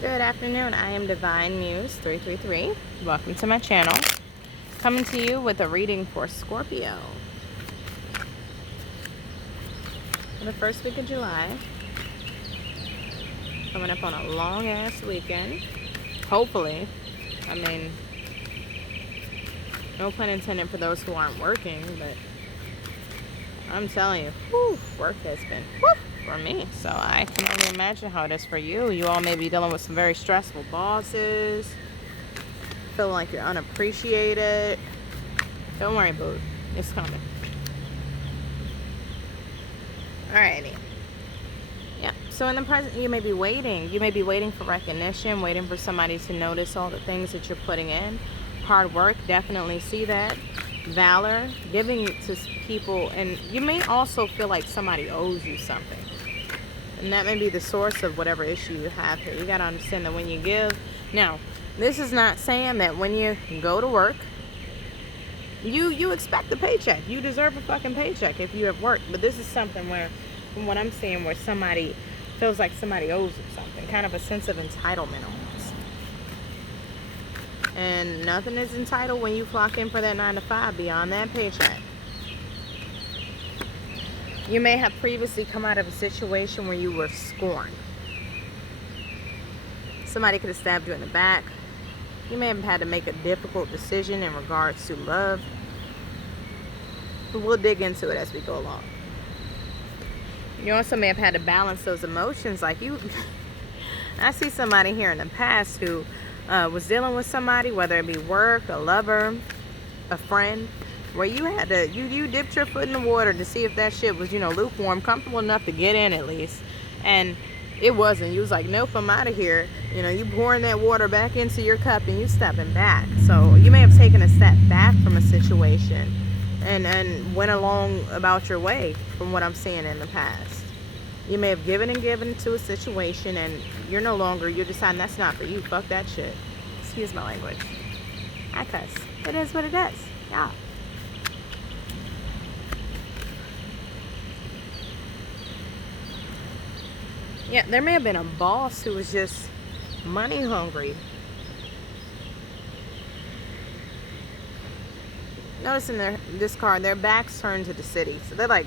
Good afternoon. I am Divine Muse 333. Welcome to my channel. Coming to you with a reading for Scorpio for the first week of July. Coming up on a long ass weekend. Hopefully. I mean, no pun intended for those who aren't working, but I'm telling you, whew, work has been for me. So I can only imagine how it is for you. You all may be dealing with some very stressful bosses, feeling like you're unappreciated. Don't worry, boo. It's coming. Alrighty. Yeah. So in the present, you may be waiting. You may be waiting for recognition, waiting for somebody to notice all the things that you're putting in. Hard work, definitely see that. Valor, giving to people, and you may also feel like somebody owes you something. And that may be the source of whatever issue you have here. You got to understand that when you give. Now, this is not saying that when you go to work, you expect a paycheck. You deserve a fucking paycheck if you have worked. But this is something where, from what I'm seeing, where somebody feels like somebody owes you something. Kind of a sense of entitlement almost. And nothing is entitled when you clock in for that 9 to 5 beyond that paycheck. You may have previously come out of a situation where you were scorned. Somebody could have stabbed you in the back. You may have had to make a difficult decision in regards to love. But we'll dig into it as we go along. You also may have had to balance those emotions. Like you, I see somebody here in the past who was dealing with somebody, whether it be work, a lover, a friend, where you had to, you dipped your foot in the water to see if that shit was, lukewarm, comfortable enough to get in at least. And it wasn't. You was like, nope, I'm out of here. You pouring that water back into your cup and you stepping back. So you may have taken a step back from a situation and went along about your way from what I'm seeing in the past. You may have given and given to a situation and you're deciding that's not for you. Fuck that shit. Excuse my language. I cuss. It is what it is. Yeah. Yeah, there may have been a boss who was just money hungry. Notice in this card, their backs turned to the city. So they're like,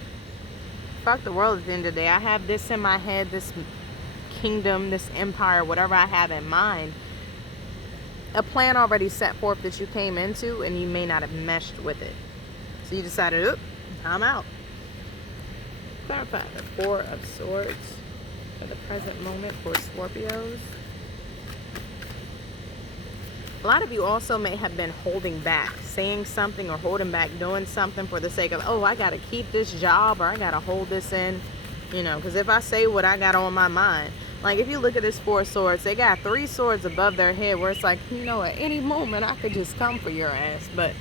fuck the world at the end of the day. I have this in my head, this kingdom, this empire, whatever I have in mind. A plan already set forth that you came into and you may not have meshed with it. So you decided, oop, I'm out. Clarify the 4 of Swords. For the present moment for Scorpios. A lot of you also may have been holding back, saying something or holding back, doing something for the sake of, oh, I got to keep this job or I got to hold this in, because if I say what I got on my mind, like if you look at this 4 of Swords, they got 3 swords above their head where it's like, at any moment I could just come for your ass, but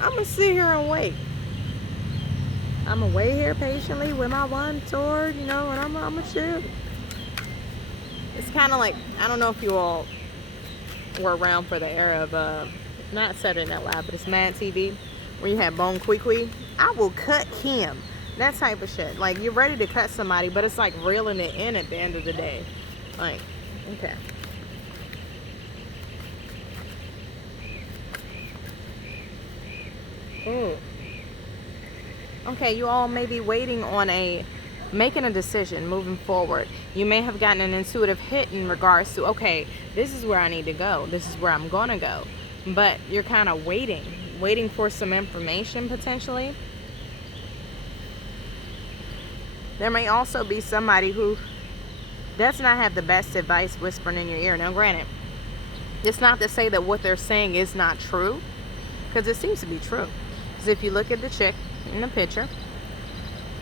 I'm going to sit here and wait. I'm going to wait here patiently with my one sword, and I'm going to shoot. It's kind of like, I don't know if you all were around for the era of, not Saturday Night Live, but it's Mad TV, where you had Bone Quee. I will cut him. That type of shit. Like, you're ready to cut somebody, but it's like reeling it in at the end of the day. Like, okay. Ooh. Okay, you all may be waiting on making a decision moving forward. You may have gotten an intuitive hit in regards to, okay, this is where I need to go. This is where I'm going to go. But you're kind of waiting for some information potentially. There may also be somebody who does not have the best advice whispering in your ear. Now, granted, it's not to say that what they're saying is not true, because it seems to be true. Because if you look at the chick in the picture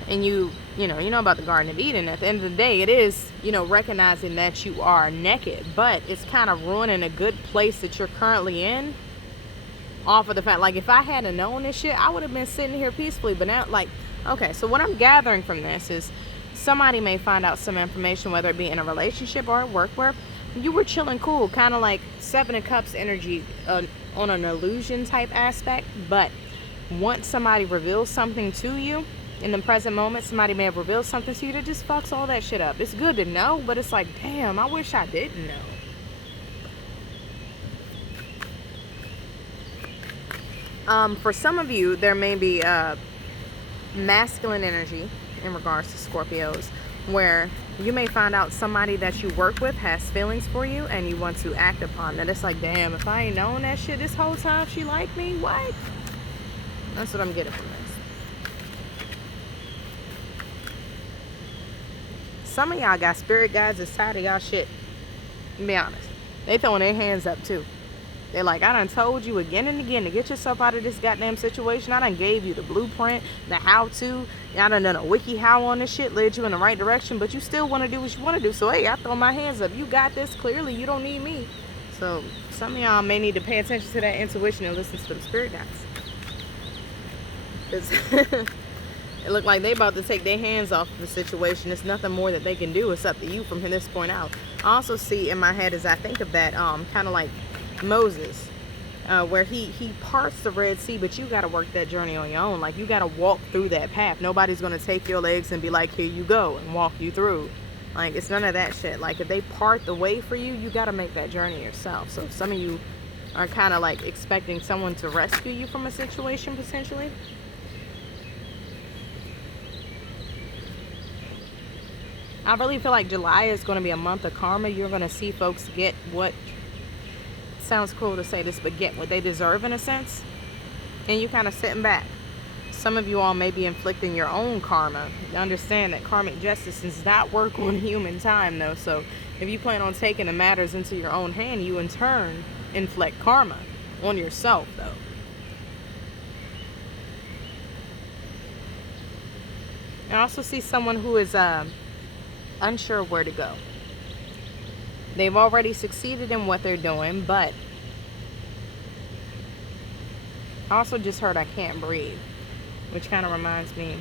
and you know about the Garden of Eden, at the end of the day it is recognizing that you are naked, but it's kind of ruining a good place that you're currently in off of the fact, like, if I hadn't known this shit, I would have been sitting here peacefully. But now, like, okay, so what I'm gathering from this is somebody may find out some information, whether it be in a relationship or at work, where you were chilling cool, kind of like 7 of Cups energy on an illusion type aspect. But once somebody reveals something to you, in the present moment, somebody may have revealed something to you that just fucks all that shit up. It's good to know, but it's like, damn, I wish I didn't know. For some of you, there may be masculine energy in regards to Scorpios, where you may find out somebody that you work with has feelings for you and you want to act upon that. It's like, damn, if I ain't known that shit this whole time, she liked me, what? That's what I'm getting from this. Some of y'all got spirit guides that's tired of y'all shit. To be honest, they throwing their hands up too. They're like, I done told you again and again to get yourself out of this goddamn situation. I done gave you the blueprint, the how-to. I done a wiki how on this shit, led you in the right direction, but you still want to do what you want to do. So, hey, I throw my hands up. You got this. Clearly, you don't need me. So, some of y'all may need to pay attention to that intuition and listen to the spirit guides. Because it looked like they about to take their hands off of the situation. There's nothing more that they can do. It's up to you from this point out. I also see in my head as I think of that, kind of like Moses, where he parts the Red Sea, but you got to work that journey on your own. Like, you got to walk through that path. Nobody's going to take your legs and be like, here you go, and walk you through. Like, it's none of that shit. Like, if they part the way for you, you got to make that journey yourself. So some of you are kind of like expecting someone to rescue you from a situation potentially. I really feel like July is going to be a month of karma. You're going to see folks get what, sounds cool to say this, but get what they deserve in a sense. And you kind of sitting back. Some of you all may be inflicting your own karma. You understand that karmic justice does not work on human time, though. So if you plan on taking the matters into your own hand, you in turn inflict karma on yourself, though. I also see someone who is unsure where to go. They've already succeeded in what they're doing, but I also just heard I can't breathe, which kind of reminds me.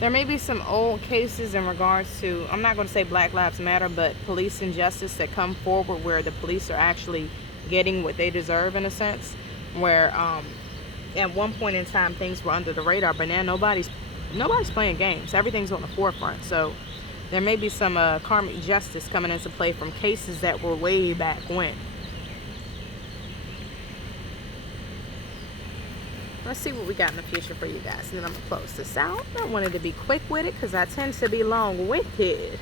There may be some old cases in regards to, I'm not going to say Black Lives Matter, but police injustice that come forward where the police are actually getting what they deserve in a sense, where at one point in time things were under the radar, but now nobody's playing games. Everything's on the forefront. So there may be some karmic justice coming into play from cases that were way back when. Let's see what we got in the future for you guys, and then I'm gonna close this out. I wanted to be quick with it because I tend to be long-winded.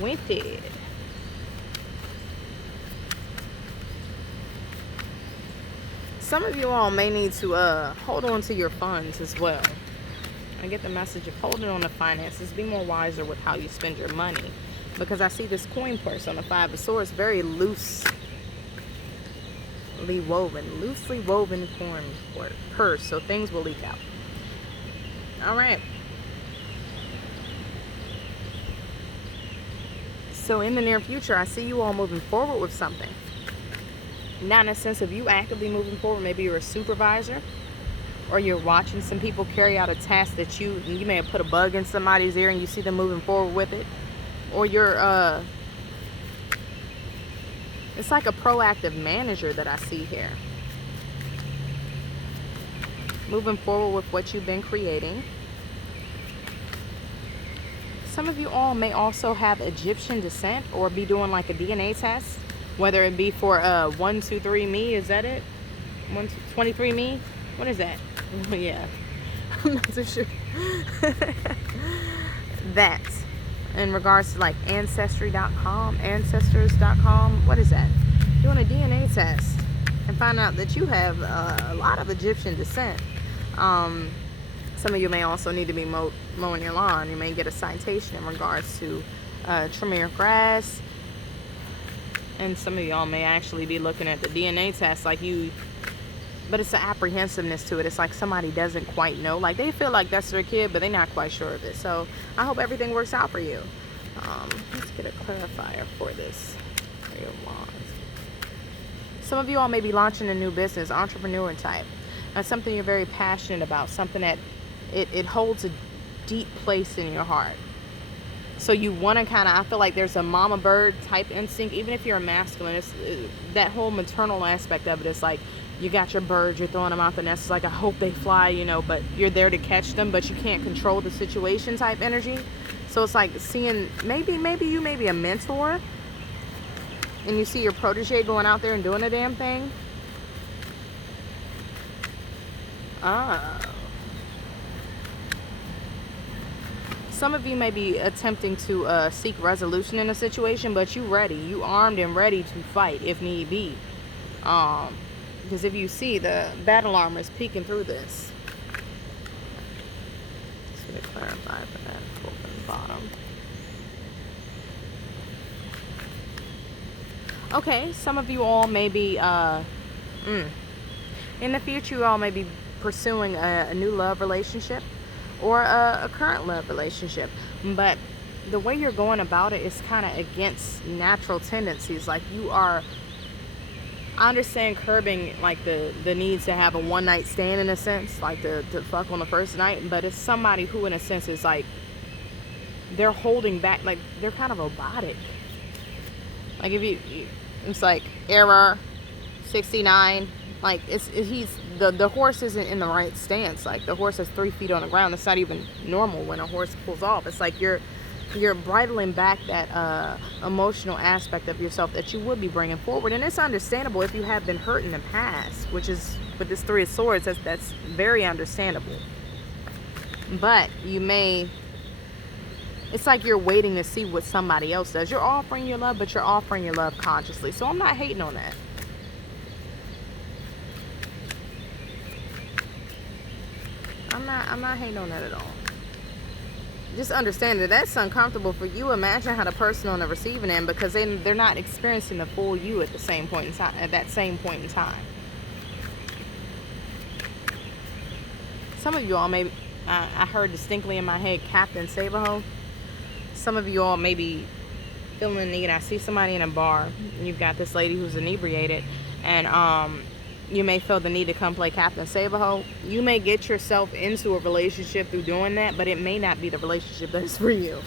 Winded. Some of you all may need to hold on to your funds as well. I get the message of holding on to finances. Be more wiser with how you spend your money, because I see this coin purse on the Five of Swords, very loosely woven coin purse, so things will leak out. All right. So in the near future, I see you all moving forward with something. Not in a sense of you actively moving forward. Maybe you're a supervisor, or you're watching some people carry out a task that you may have put a bug in somebody's ear and you see them moving forward with it. Or you're it's like a proactive manager that I see here, moving forward with what you've been creating. Some of you all may also have Egyptian descent or be doing like a DNA test, whether it be for 123me, is that it? 23me? What is that? Yeah, I'm not so sure. That, in regards to like ancestry.com, ancestors.com, what is that? Doing a DNA test and find out that you have a lot of Egyptian descent. Some of you may also need to be mowing your lawn. You may get a citation in regards to trimming your grass. And some of y'all may actually be looking at the DNA test like you, but it's an apprehensiveness to it. It's like somebody doesn't quite know. Like they feel like that's their kid, but they're not quite sure of it. So I hope everything works out for you. Let's get a clarifier for this. Three of Wands. Some of you all may be launching a new business, entrepreneur type. That's something you're very passionate about, something that it holds a deep place in your heart. So you want to kind of, I feel like there's a mama bird type instinct, even if you're a masculine. It's that whole maternal aspect of it is like You got your birds, you're throwing them out the nest. It's like, I hope they fly, you know, but you're there to catch them, but you can't control the situation type energy. So it's like seeing, maybe you may be a mentor, and you see your protege going out there and doing a damn thing. Some of you may be attempting to seek resolution in a situation, but you ready. You armed and ready to fight if need be. Because if you see, the battle armor is peeking through this. Just going to clarify that from the bottom. Okay, some of you all may be, in the future, you all may be pursuing a new love relationship or a current love relationship. But the way you're going about it is kind of against natural tendencies. Like, you are, I understand curbing like the needs to have a one night stand in a sense, like to fuck on the first night, but it's somebody who in a sense is like, they're holding back, like they're kind of robotic. Like if you it's like error 69, like he's the horse isn't in the right stance. Like the horse has 3 feet on the ground. That's not even normal when a horse pulls off. It's like you're bridling back that emotional aspect of yourself that you would be bringing forward, and it's understandable if you have been hurt in the past, which is with this 3 of Swords, that's very understandable. But you may, it's like you're waiting to see what somebody else does. You're offering your love, but you're offering your love consciously. So I'm not hating on that. I'm not hating on that at all. Just understand that that's uncomfortable for you. Imagine how the person on the receiving end, because they're not experiencing the full you at the same point in time. At that same point in time, some of you all maybe, I heard distinctly in my head, Captain Saberho. Some of you all may be feeling the need. I see somebody in a bar, and you've got this lady who's inebriated, and you may feel the need to come play Captain Saberho. You may get yourself into a relationship through doing that, but it may not be the relationship that is for you.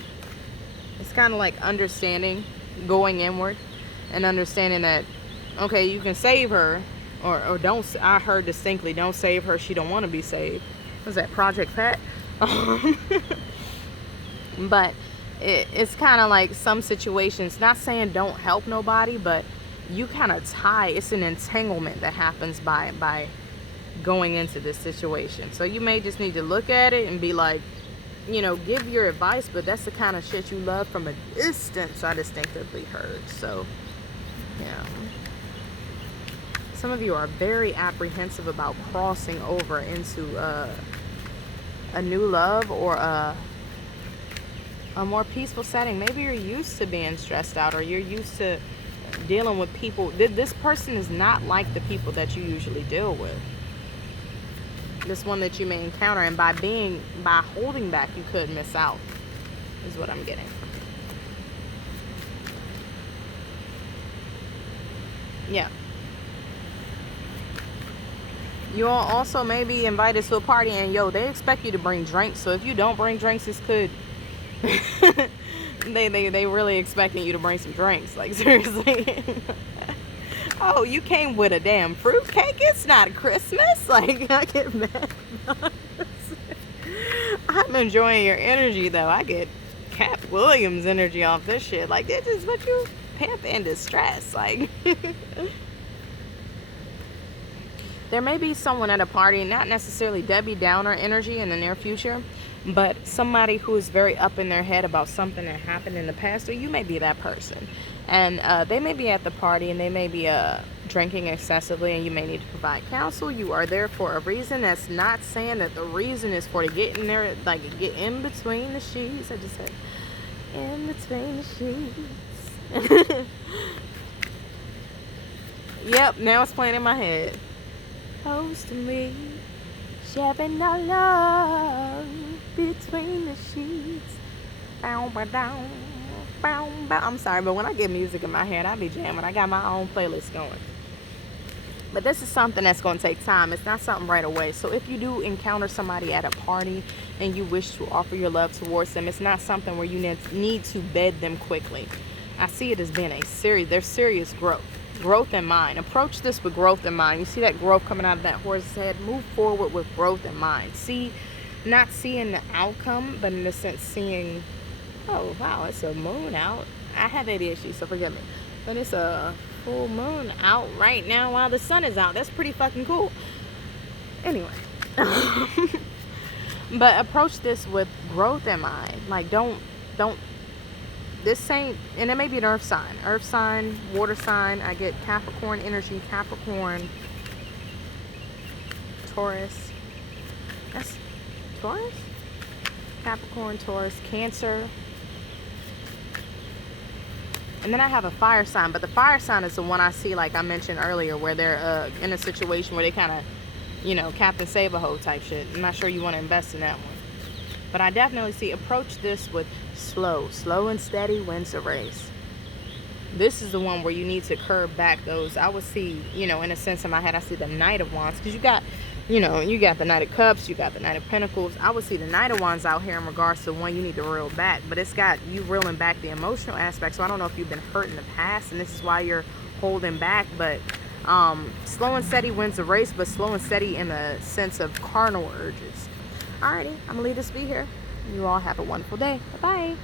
It's kind of like understanding, going inward, and understanding that, okay, you can save her, or don't. I heard distinctly, don't save her. She don't want to be saved. Was that Project Pat? But it's kind of like some situations. Not saying don't help nobody, but you kind of tie, it's an entanglement that happens by going into this situation. So you may just need to look at it and be like, you know, give your advice, but that's the kind of shit you love from a distance, I distinctively heard. So yeah, some of you are very apprehensive about crossing over into a new love or a more peaceful setting. Maybe you're used to being stressed out, or you're used to dealing with people. This person is not like the people that you usually deal with. This one that you may encounter, and by holding back, you could miss out, is what I'm getting. Yeah. You all also may be invited to a party, and they expect you to bring drinks. So if you don't bring drinks, this could they really expecting you to bring some drinks, like seriously. Oh, you came with a damn fruitcake? It's not Christmas. Like, I get mad. I'm enjoying your energy though. I get Cat Williams energy off this shit. Like, this is what you pimp in distress. Like there may be someone at a party, not necessarily Debbie Downer energy in the near future, but somebody who is very up in their head about something that happened in the past, or you may be that person. And they may be at the party, and they may be drinking excessively, and you may need to provide counsel. You are there for a reason. That's not saying that the reason is for to get in there, like get in between the sheets. I just said, in between the sheets. Yep, now it's playing in my head. Close to me, sharing our love between the sheets. Bow, bow, down, bow, bow. I'm sorry, but when I get music in my head, I be jamming. I got my own playlist going. But this is something that's going to take time. It's not something right away. So if you do encounter somebody at a party and you wish to offer your love towards them, it's not something where you need to bed them quickly. I see it as being there's serious growth. growth in mind. Approach this with growth in mind. You see that growth coming out of that horse's head? Move forward with growth in mind. See, not seeing the outcome, but in a sense seeing, oh, wow, it's a moon out. I have ADHD, so forgive me. But it's a full moon out right now while the sun is out. That's pretty fucking cool. Anyway. But approach this with growth in mind. Like, don't, this ain't, and it may be an earth sign, water sign. I get Capricorn energy, Capricorn, Taurus. That's Taurus? Capricorn, Taurus, Cancer. And then I have a fire sign, but the fire sign is the one I see, like I mentioned earlier, where they're in a situation where they kind of, you know, Captain Save-A-Ho type shit. I'm not sure you want to invest in that one. But I definitely see, approach this with slow and steady wins the race. This is the one where you need to curb back those. I would see, you know, in a sense in my head, I see the Knight of Wands. Because you got, you know, you got the Knight of Cups, you got the Knight of Pentacles. I would see the Knight of Wands out here in regards to one you need to reel back. But it's got you reeling back the emotional aspect. So I don't know if you've been hurt in the past and this is why you're holding back. But slow and steady wins the race, but slow and steady in the sense of carnal urges. Alrighty, I'm gonna leave this be here. You all have a wonderful day. Bye-bye.